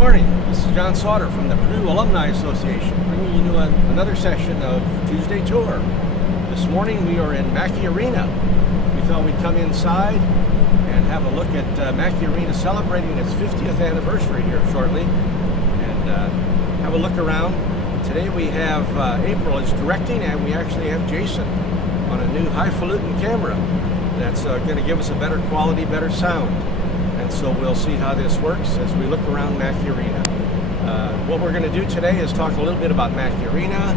morning. This is John Sautter from the Purdue Alumni Association, bringing you another session of Tuesday Tour. This morning we are in Mackey Arena. We thought we'd come inside and have a look at Mackey Arena celebrating its 50th anniversary here shortly, and have a look around. Today we have April is directing, and we actually have Jason on a new highfalutin camera that's going to give us a better quality, better sound. And so we'll see how this works as we look around Mackey Arena. What we're going to do today is talk a little bit about Mackey Arena.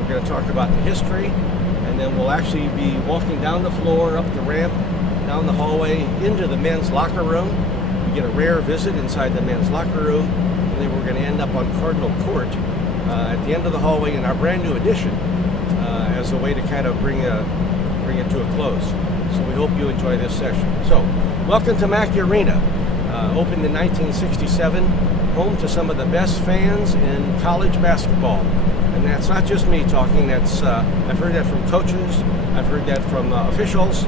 We're going to talk about the history, and then we'll actually be walking down the floor, up the ramp, down the hallway, into the men's locker room. We get a rare visit inside the men's locker room, and then we're going to end up on Cardinal Court at the end of the hallway in our brand new addition as a way to kind of bring it to a close. So we hope you enjoy this session. So, welcome to Mackey Arena. Opened in 1967, home to some of the best fans in college basketball. And that's not just me talking, I've heard that from coaches, I've heard that from officials,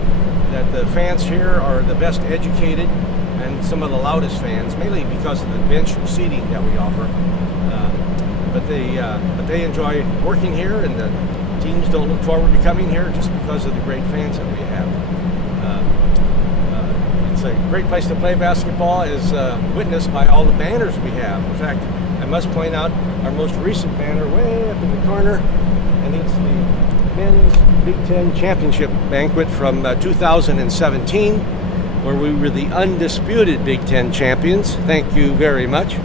that the fans here are the best educated and some of the loudest fans, mainly because of the bench seating that we offer. But they enjoy working here, and the teams don't look forward to coming here just because of the great fans that we have. It's a great place to play basketball, as witnessed by all the banners we have. In fact, I must point out our most recent banner way up in the corner, and it's the Men's Big Ten Championship Banquet from 2017, where we were the undisputed Big Ten champions. Thank you very much.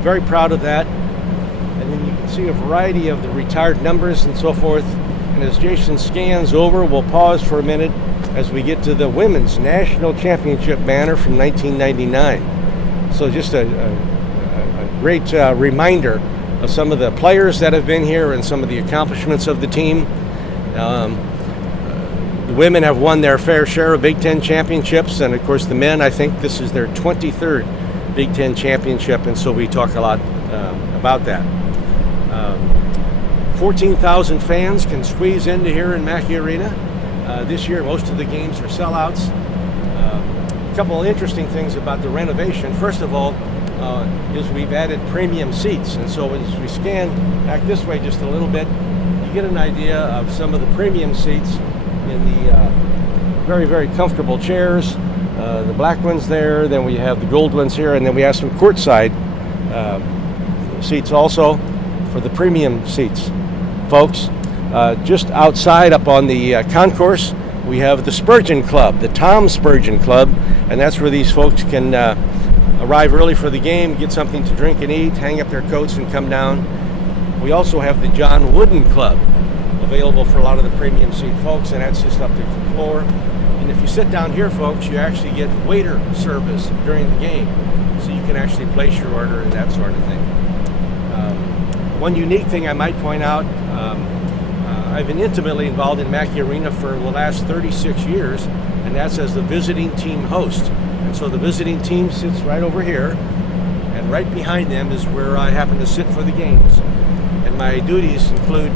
Very proud of that. And then you can see a variety of the retired numbers and so forth. And as Jason scans over, we'll pause for a minute as we get to the Women's National Championship banner from 1999. So just a great reminder of some of the players that have been here and some of the accomplishments of the team. The women have won their fair share of Big Ten championships, and of course the men, I think this is their 23rd Big Ten championship, and so we talk a lot about that. 14,000 fans can squeeze into here in Mackey Arena. This year, most of the games are sellouts. A couple of interesting things about the renovation. First of all, is we've added premium seats, and so as we scan back this way just a little bit, you get an idea of some of the premium seats in the very, very comfortable chairs. The black ones there, then we have the gold ones here, and then we have some courtside seats also for the premium seats. Folks, just outside up on the concourse, we have the Spurgeon Club, the Tom Spurgeon Club, and that's where these folks can arrive early for the game, get something to drink and eat, hang up their coats and come down. We also have the John Wooden Club available for a lot of the premium seat folks, and that's just up to the floor. And if you sit down here, folks, you actually get waiter service during the game, so you can actually place your order and that sort of thing. One unique thing I might point out, I've been intimately involved in Mackey Arena for the last 36 years, and that's as the visiting team host. And so the visiting team sits right over here, and right behind them is where I happen to sit for the games. And my duties include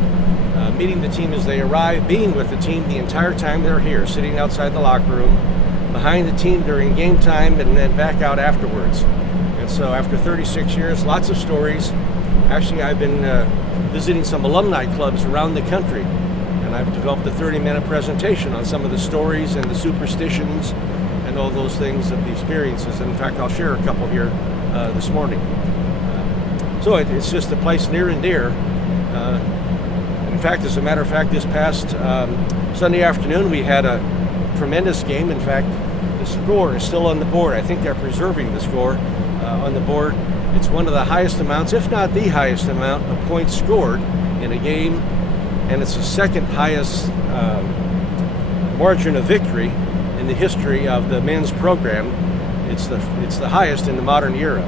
meeting the team as they arrive, being with the team the entire time they're here, sitting outside the locker room, behind the team during game time, and then back out afterwards. And so after 36 years, lots of stories. Actually, I've been visiting some alumni clubs around the country, and I've developed a 30-minute presentation on some of the stories and the superstitions and all those things of the experiences. And in fact, I'll share a couple here this morning. So it's just a place near and dear. In fact, as a matter of fact, this past Sunday afternoon, we had a tremendous game. In fact, the score is still on the board. I think they're preserving the score on the board. It's one of the highest amounts, if not the highest amount, of points scored in a game, and it's the second highest margin of victory in the history of the men's program. It's the highest in the modern era.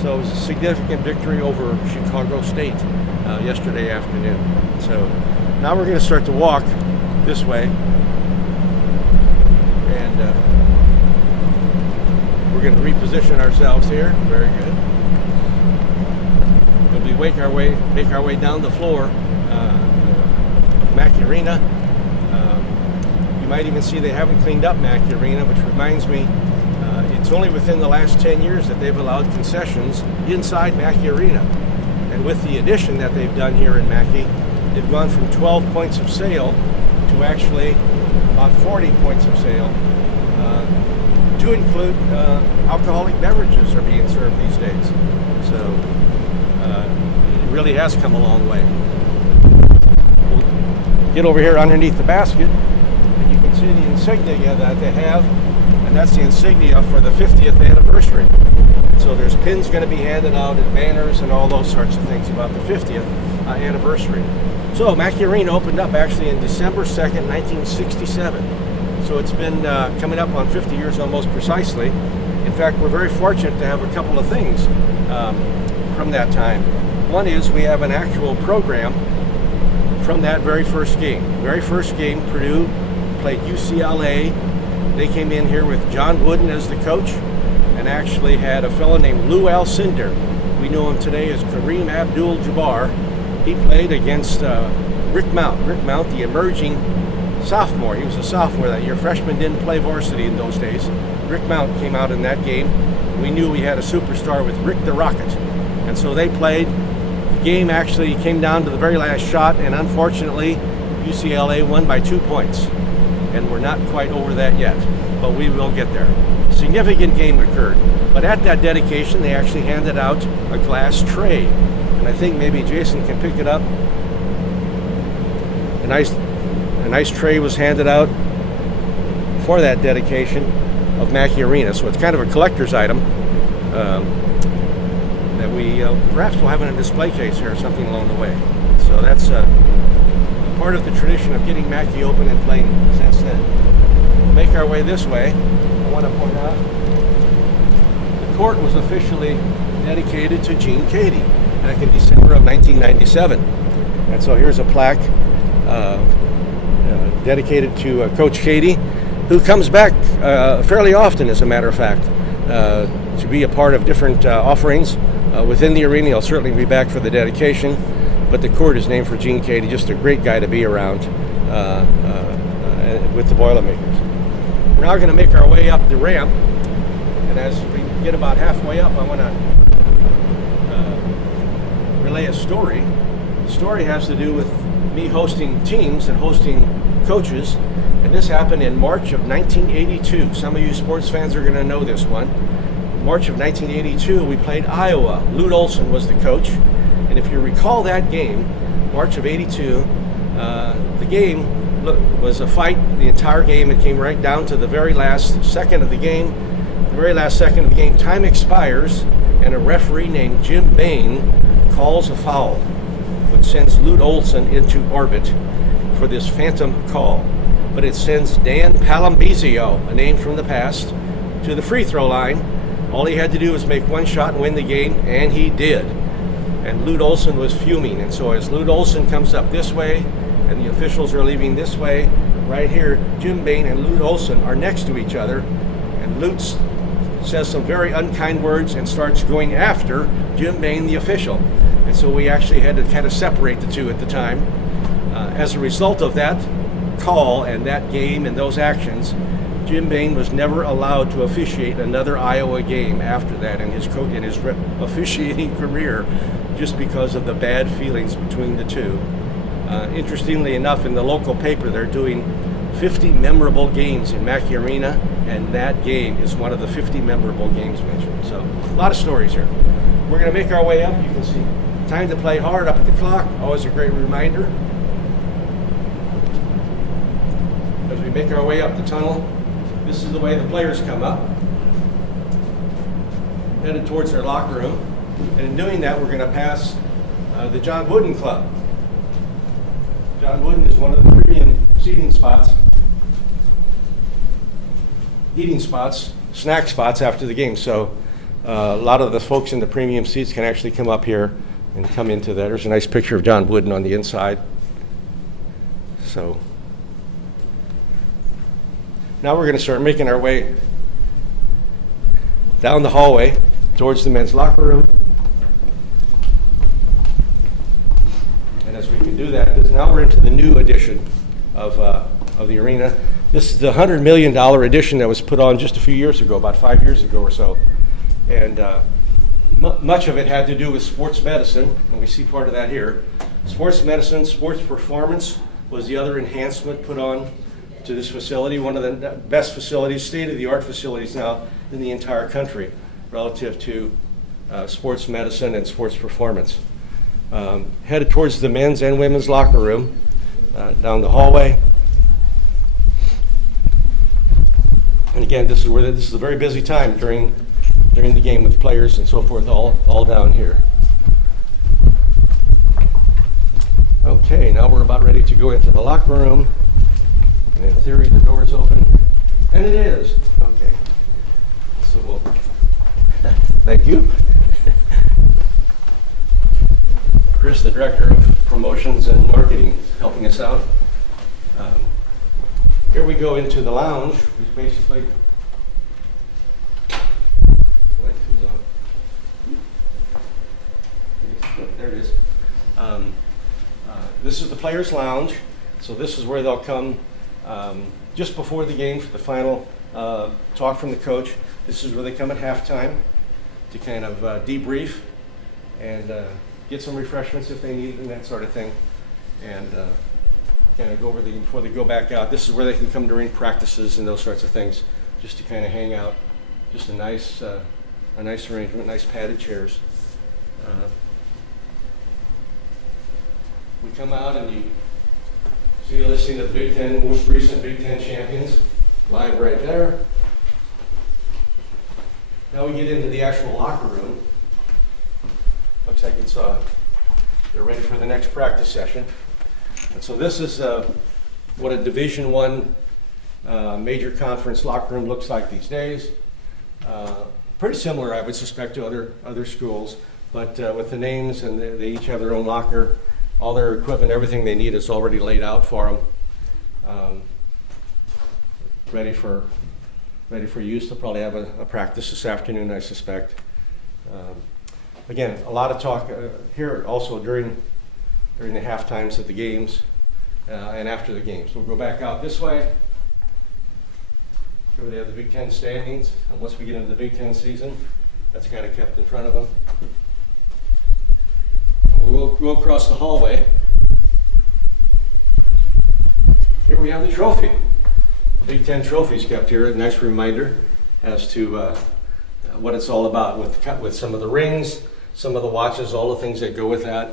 So it was a significant victory over Chicago State yesterday afternoon. So now we're going to start to walk this way, and we're going to reposition ourselves here. Very good. We make our way down the floor of Mackey Arena. You might even see they haven't cleaned up Mackey Arena, which reminds me, it's only within the last 10 years that they've allowed concessions inside Mackey Arena. And with the addition that they've done here in Mackey, they've gone from 12 points of sale to actually about 40 points of sale, to include alcoholic beverages are being served these days. So it really has come a long way. We'll get over here underneath the basket, and you can see the insignia that they have, and that's the insignia for the 50th anniversary. So there's pins going to be handed out and banners and all those sorts of things about the 50th anniversary. So Mackey Arena opened up actually in December 2nd, 1967. So it's been coming up on 50 years almost precisely. In fact, we're very fortunate to have a couple of things from that time. One is we have an actual program from that very first game. Very first game, Purdue played UCLA. They came in here with John Wooden as the coach and actually had a fellow named Lou Alcindor. We know him today as Kareem Abdul-Jabbar. He played against Rick Mount. Rick Mount, the emerging sophomore. He was a sophomore that year. Freshmen didn't play varsity in those days. Rick Mount came out in that game. We knew we had a superstar with Rick the Rocket. And so they played. The game actually came down to the very last shot, and unfortunately, UCLA won by 2 points. And we're not quite over that yet, but we will get there. A significant game occurred. But at that dedication, they actually handed out a glass tray. And I think maybe Jason can pick it up. A nice tray was handed out for that dedication of Mackey Arena. So it's kind of a collector's item that we perhaps will have in a display case here or something along the way. So that's part of the tradition of getting Mackey open and playing since then. We'll make our way this way. I want to point out the court was officially dedicated to Gene Cady back in December of 1997. And so here's a plaque dedicated to Coach Cady, who comes back fairly often, as a matter of fact, to be a part of different offerings within the arena. He'll certainly be back for the dedication, but the court is named for Gene Cady, just a great guy to be around with the Boilermakers. We're now going to make our way up the ramp, and as we get about halfway up, I want to relay a story. The story has to do with me hosting teams and hosting coaches, and this happened in March of 1982. Some of you sports fans are going to know this one. March of 1982, we played Iowa. Lute Olson was the coach, and if you recall that game, March of 82, the game was a fight the entire game. It came right down to the very last second of the game. The very last second of the game, time expires, and a referee named Jim Bain calls a foul, which sends Lute Olson into orbit for this phantom call. But it sends Dan Palambizio, a name from the past, to the free throw line. All he had to do was make one shot and win the game, and he did. And Lute Olson was fuming. And so as Lute Olson comes up this way, and the officials are leaving this way, right here, Jim Bain and Lute Olson are next to each other, and Lute says some very unkind words and starts going after Jim Bain, the official. And so we actually had to kind of separate the two at the time. As a result of that call and that game and those actions, Jim Bain was never allowed to officiate another Iowa game after that in his officiating career, just because of the bad feelings between the two. Interestingly enough, in the local paper, they're doing 50 memorable games in Mackey Arena, and that game is one of the 50 memorable games mentioned. So a lot of stories here. We're going to make our way up. You can see time to play hard up at the clock. Always a great reminder. As we make our way up the tunnel, this is the way the players come up, headed towards their locker room. And in doing that, we're going to pass the John Wooden Club. John Wooden is one of the premium seating spots, eating spots, snack spots after the game. So a lot of the folks in the premium seats can actually come up here and come into that. There's a nice picture of John Wooden on the inside. So now we're going to start making our way down the hallway towards the men's locker room. And as we can do that, now we're into the new edition of the arena. This is the $100 million edition that was put on just a few years ago, about 5 years ago or so. And much of it had to do with sports medicine, and we see part of that here. Sports medicine, sports performance was the other enhancement put on to this facility, one of the best facilities, state-of-the-art facilities now in the entire country relative to sports medicine and sports performance. Headed towards the men's and women's locker room, down the hallway. And again, this is a very busy time during the game with players and so forth, all down here. Okay, now we're about ready to go into the locker room. And in theory, the door is open, and it is. Okay, so we'll thank you. Chris, the Director of Promotions and Marketing, helping us out. Here we go into the lounge, which basically, light comes on. There it is. This is the Players' Lounge, so this is where they'll come just before the game for the final talk from the coach. This is where they come at halftime to kind of debrief and get some refreshments if they need it and that sort of thing, and kind of go over before they go back out. This is where they can come during practices and those sorts of things, just to kind of hang out. Just a nice arrangement, nice padded chairs. We come out and you see a listing of the Big Ten, most recent Big Ten champions, live right there. Now we get into the actual locker room. Looks like they're ready for the next practice session. And so this is what a Division I major conference locker room looks like these days. Pretty similar, I would suspect, to other schools, but with the names, and they each have their own locker. All their equipment, everything they need is already laid out for them, ready for use. They'll probably have a practice this afternoon, I suspect. Again, a lot of talk here also during the half times of the games and after the games. We'll go back out this way. Here they have the Big Ten standings. And once we get into the Big Ten season, that's kind of kept in front of them. We'll go across the hallway. Here we have the trophy. Big Ten trophies kept here. A nice reminder as to what it's all about with some of the rings, some of the watches, all the things that go with that.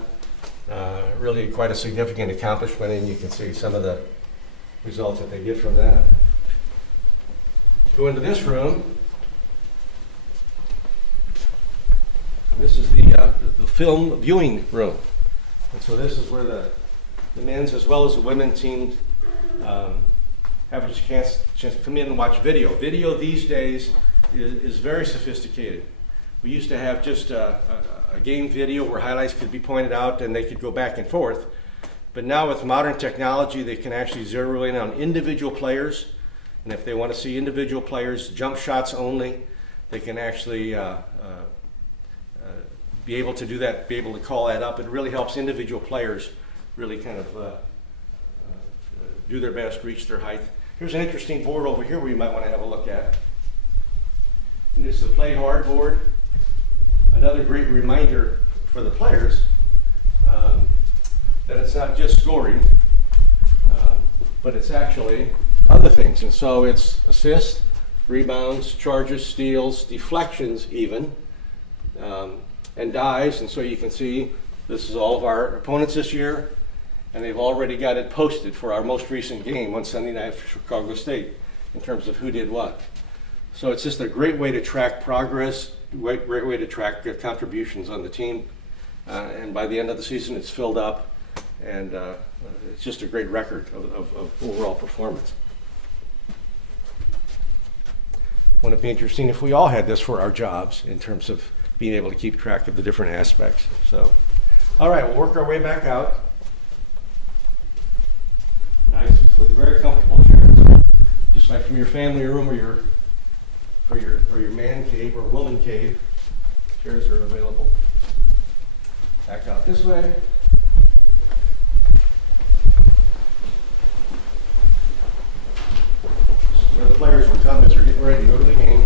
Really quite a significant accomplishment, and you can see some of the results that they get from that. Go into this room. This is the film viewing room. And so this is where the men's as well as the women's teams have a chance to come in and watch video. Video these days is very sophisticated. We used to have just a game video where highlights could be pointed out and they could go back and forth. But now with modern technology, they can actually zero in on individual players. And if they want to see individual players, jump shots only, they can actually be able to do that, be able to call that up. It really helps individual players really kind of do their best, reach their height. Here's an interesting board over here where you might want to have a look at. And it's the Play Hard board. Another great reminder for the players that it's not just scoring, but it's actually other things. And so it's assists, rebounds, charges, steals, deflections even, and dives. And so you can see this is all of our opponents this year, and they've already got it posted for our most recent game on Sunday night for Chicago State in terms of who did what. So it's just a great way to track progress, great way to track contributions on the team. And by the end of the season, it's filled up, and it's just a great record of overall performance. Wouldn't it be interesting if we all had this for our jobs in terms of being able to keep track of the different aspects? So, all right, we'll work our way back out. Nice, with very comfortable chairs, just like from your family room or your man cave or woman cave. Chairs are available. Back out this way. where the players will come as they're getting ready to go to the game.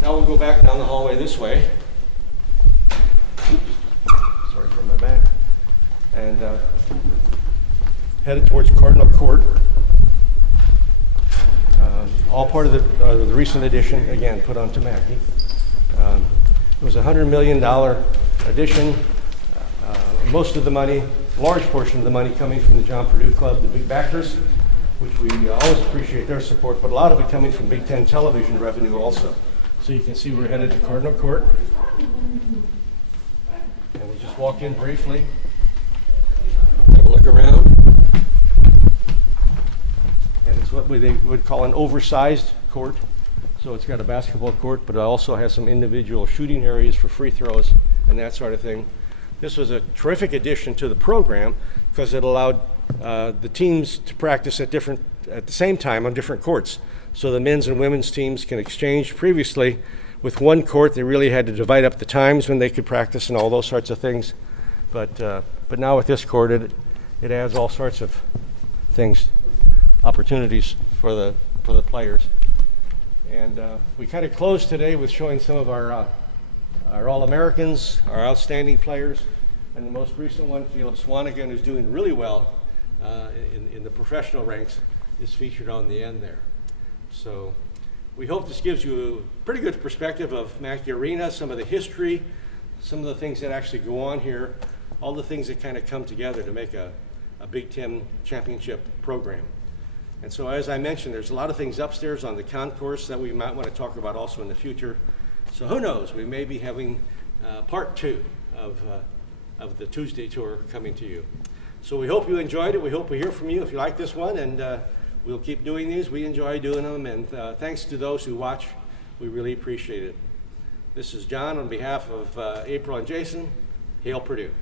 Now we'll go back down the hallway this way. Oops. Sorry for my back. And headed towards Cardinal Court. All part of the recent addition, again, put onto Mackey. It was a $100 million addition. Most of the money, large portion of the money coming from the John Purdue Club, the big backers, which we always appreciate their support, but a lot of it coming from Big Ten television revenue also. So you can see we're headed to Cardinal Court. And we'll just walk in briefly, have a look around. And it's what they would call an oversized court. So it's got a basketball court, but it also has some individual shooting areas for free throws and that sort of thing. This was a terrific addition to the program because it allowed the teams to practice at the same time on different courts. So the men's and women's teams can exchange. Previously, with one court, they really had to divide up the times when they could practice and all those sorts of things. But now with this court, it adds all sorts of things, opportunities for the players. And we kind of closed today with showing some of our All-Americans, our outstanding players, and the most recent one, Philip Swanigan, who's doing really well in the professional ranks, is featured on the end there. So we hope this gives you a pretty good perspective of Mackey Arena, some of the history, some of the things that actually go on here, all the things that kind of come together to make a Big Ten championship program. And so as I mentioned, there's a lot of things upstairs on the concourse that we might want to talk about also in the future. So who knows, we may be having part 2 of the Tuesday tour coming to you. So we hope you enjoyed it. We hope we hear from you if you like this one, and we'll keep doing these. We enjoy doing them, and thanks to those who watch. We really appreciate it. This is John on behalf of April and Jason. Hail Purdue.